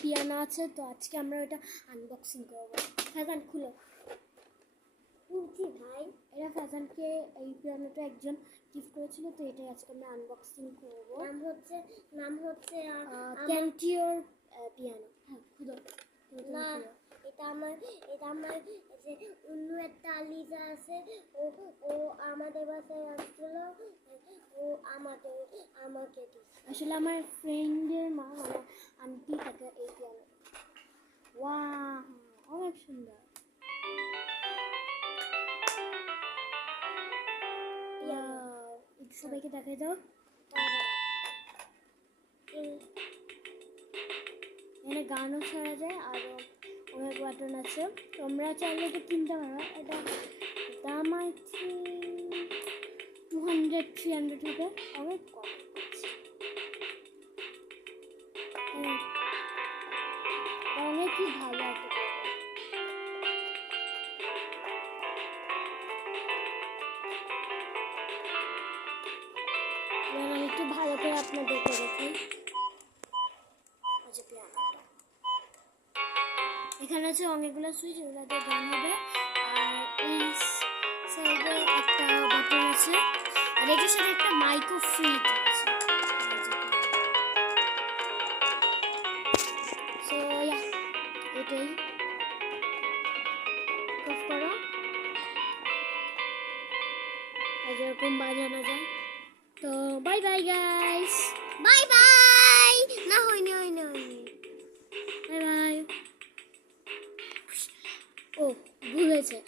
Piano আছে, তো আজকে আমরা ওটা আনবক্সিং করবো। ফাজান খুলো। খুলছি ভাই। এরা ফাজানকে এই পিয়ানোটা একজন গিফট করেছিল, তো এটাই আজকে আমরা আনবক্সিং করবো। নাম হচ্ছে ক্যান্টিওর পিয়ানো। হ্যাঁ খুলো। না, এটা আমার যে অন্য একটা আলিজা আছে, ও আমাদের বাসায় আসছিল, ও আমাকে দিচ্ছে। আসলে আমার ফ্রেন্ডের মা, আমার আন্টি থাকে এই পিয়ানো। ওয়াও, অনেক সুন্দর। একটু সবাইকে দেখাই দাও। এখানে গানও শোনা যায়, আরও অনেক বাটন আছে। তোমরা চাইলে তো কিনতে পারো। এটা দাম আছে 200-300 হবে, অনেক কম। অনেকই ভালো একটা। আমি একটু ভালো করে আপনাদেরকে দেখাই। এখানে আছে অনেকগুলো সুইচ, এগুলোতে গান হবে। আর এই সাইডে একটা বাটন আছে, আর এটার সাথে একটা মাইক্রো ফ্রি আছে। সো এটাই অফ করো, যেরকম বাজানো যায়। তো bye bye guys, bye bye. না হয়নি। Bye bye. ও ভুলেছে।